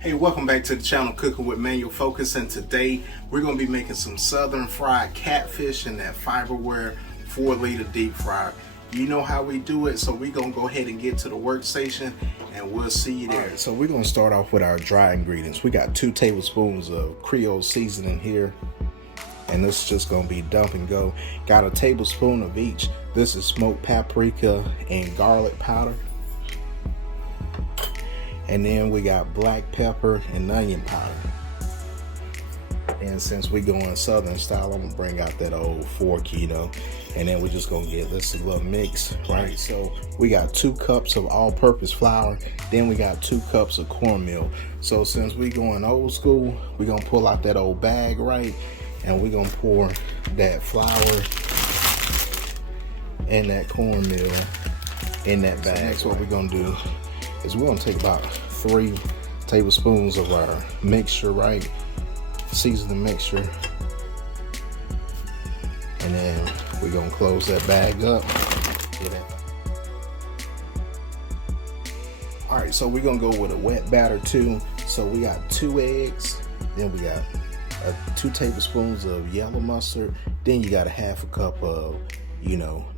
Hey, welcome back to the channel Cooking with Manual Focus, and today we're going to be making some southern fried catfish in that fiberware 4-liter deep fryer. You know how we do it, so we're going to go ahead and get to the workstation and we'll see you there. All right, so we're going to start off with our dry ingredients. We got 2 tablespoons of Creole seasoning here, and this is just going to be dump and go. Got a tablespoon of each. This is smoked paprika and garlic powder. And then we got black pepper and onion powder. And since we going southern style, I'm gonna bring out that old fork, and then we're just gonna get this a little mix, right? So we got 2 cups of all-purpose flour, then we got 2 cups of cornmeal. So since we going old school, we're gonna pull out that old bag, right? And we're gonna pour that flour and that cornmeal in that bag. So next, what we're gonna do is we're gonna take about 3 tablespoons of our mixture, right? Seasoning mixture. And then we're gonna close that bag up. All right, so we're gonna go with a wet batter too. So we got 2 eggs, then we got 2 tablespoons of yellow mustard, then you got a 1/2 cup of,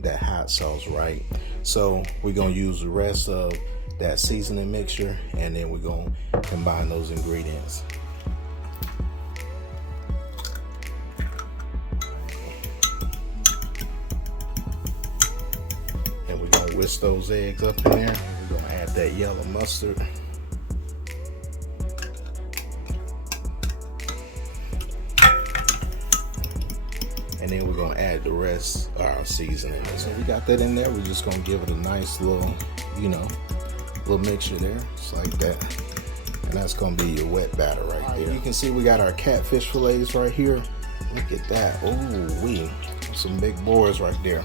that hot sauce, right? So we're gonna use the rest of that seasoning mixture, and then we're gonna combine those ingredients. And we're gonna whisk those eggs up in there. We're gonna add that yellow mustard. And then we're gonna add the rest of our seasoning. So we got that in there. We're just gonna give it a nice little, little mixture there, just like that. And that's gonna be your wet batter right there. You can see we got our catfish fillets right here. Look at that. Ooh, some big boys right there.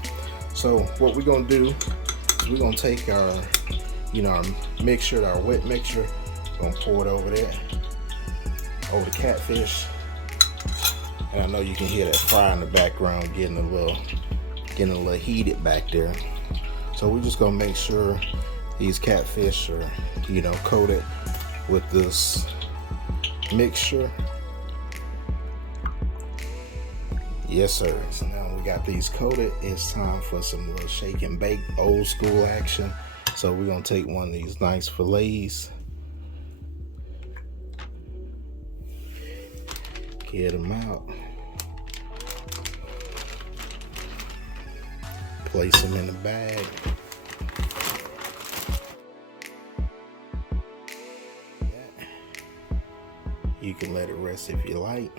So what we're gonna do is we're gonna take our, our mixture, our wet mixture, gonna pour it over there, over the catfish. And I know you can hear that fry in the background getting a little heated back there. So we're just gonna make sure these catfish are, coated with this mixture. Yes, sir. So now we got these coated. It's time for some little shake and bake, old school action. So we're gonna take one of these nice fillets, get them out, place them in the bag. You can let it rest if you like.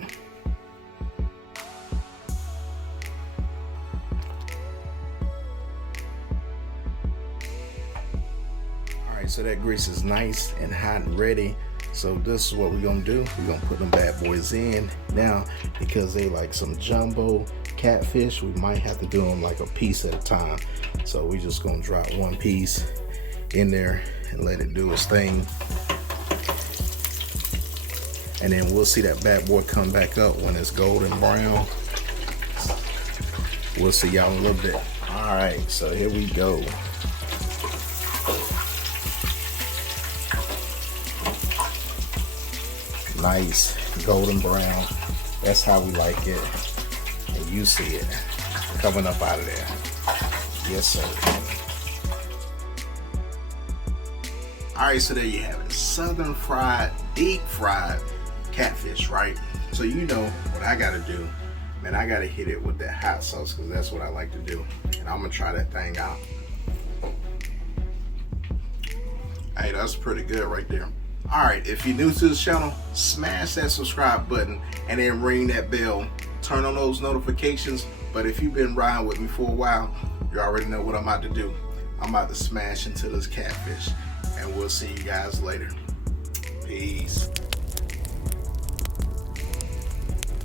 Alright, so that grease is nice and hot and ready. So this is what we're gonna do. We're gonna put them bad boys in. Now, because they like some jumbo catfish, we might have to do them like a piece at a time. So we're just gonna drop 1 piece in there and let it do its thing. And then we'll see that bad boy come back up when it's golden brown. We'll see y'all in a little bit. All right, so here we go. Nice golden brown. That's how we like it. And you see it coming up out of there. Yes, sir. All right, so there you have it. Southern fried, deep fried catfish, right? So what I gotta do, man, I gotta hit it with that hot sauce, because that's what I like to do. And I'm gonna try that thing out. Hey, that's pretty good right there. All right, if you're new to the channel, smash that subscribe button and then ring that bell. Turn on those notifications. But if you've been riding with me for a while, you already know what I'm about to do. I'm about to smash into this catfish, and we'll see you guys later. Peace.